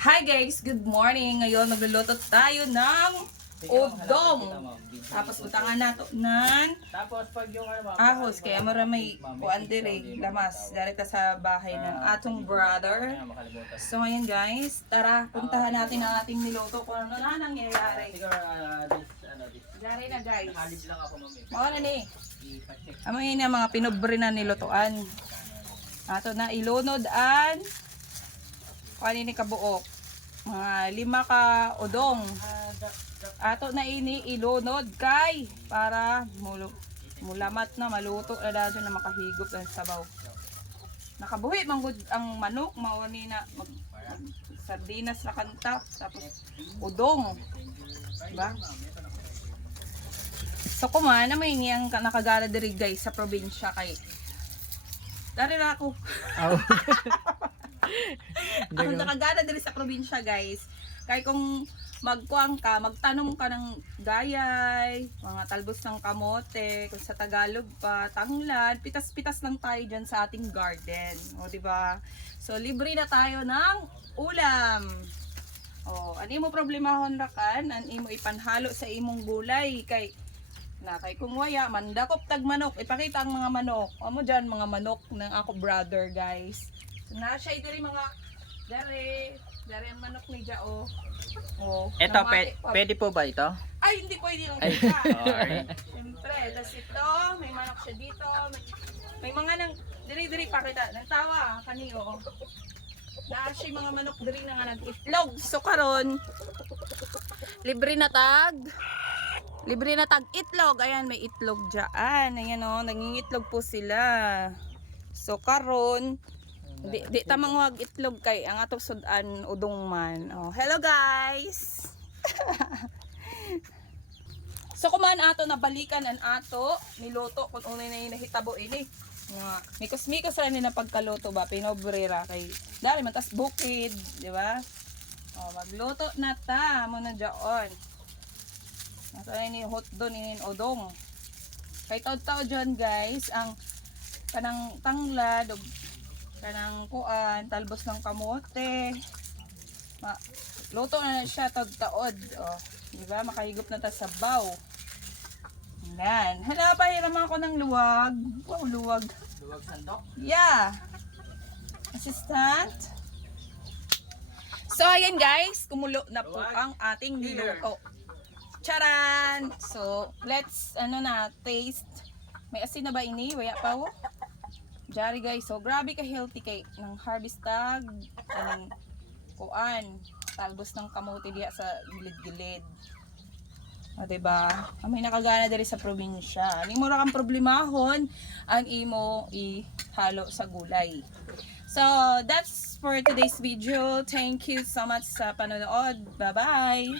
Hi guys, good morning. Ngayon magluluto tayo ng udong. Tapos butangan nato nan ahos kaya maramay kuan dire lamas direkta sa bahay ng atong brother. So ngayon guys, tara puntahan natin ang ating niluto kung ano na nangyayari. Dari na guys. Mao na ni. Amay na mga pinobre na nilutuan. Ato na ilunod an kanini kabuok. Mga 5 ka udong. Ato na ini ilunod kay para mulamat na maluto na dado na makahigop ng sabaw. Nakabuhi manggod ang manok mao ni na sardinas na kanta tapos udong. Diba? So kuman na may niyang nakagala diri guys sa probinsya kay dari na ako. Ang nakagana diri sa probinsya guys, kay kung magkuang ka, magtanom ka ng gayay, mga talbos ng kamote, kung sa Tagalog pa, tanglad, pitas-pitas lang tayo dyan sa ating garden. O diba? So libre na tayo ng ulam. O, ano mo problemahon rakan, ano mo ipanhalo sa imong gulay, kay kung waya, mandakop tag manok, ipakita ang mga manok. O mo dyan, mga manok ng ako brother guys. So, nasa diri mga dari ang manok ni Jao. Oh, ito, pwede po ba ito? Ay, hindi pwede lang kita. Siyempre, tapos ito, may manok siya dito. May mga nang, diri pakita. Nagtawa, kaniyo. Nasa mga manok diri na nga nag-itlog. So, karon libre na tag itlog. Ayan, may itlog dyan. Ayan o, nangingitlog po sila. So, karon di tamang wag itlog kay ang atong sudan udong man. Oh, hello guys. So kuman ato nabalikan an ato niluto kun unay na nahitabo ini. Nga mikos-mikos ra ni na pagkaluto ba pinobrera kay dali man tas bukid, di ba? Oh, magluto na ta mo na diyon. Nato ni hot don inin udong. Kay taw-taw diyan guys ang kanang tanglad og kanang kuan, talbos ng kamote. Luto na siya tag-taod. Oh, di ba? Makahigop na ta sa sabaw. Yan. Hala, pahiram ako ng luwag. Wow, luwag. Luwag sandok? Yeah. Assistant. So, ayan guys. Kumulo na po ang ating niluto. Charan! So, let's, taste. May asin na ba ini? Waya pa wo? Jari guys, so grabe ka healthy kay ng harvest tag kanang kuan talbos ng kamote diya sa gilid-gilid. O diba? May nakagana diri sa probinsya. Ani mo ra kang problemahon ang imo ihalo sa gulay. So, that's for today's video. Thank you so much sa panonood. Bye-bye.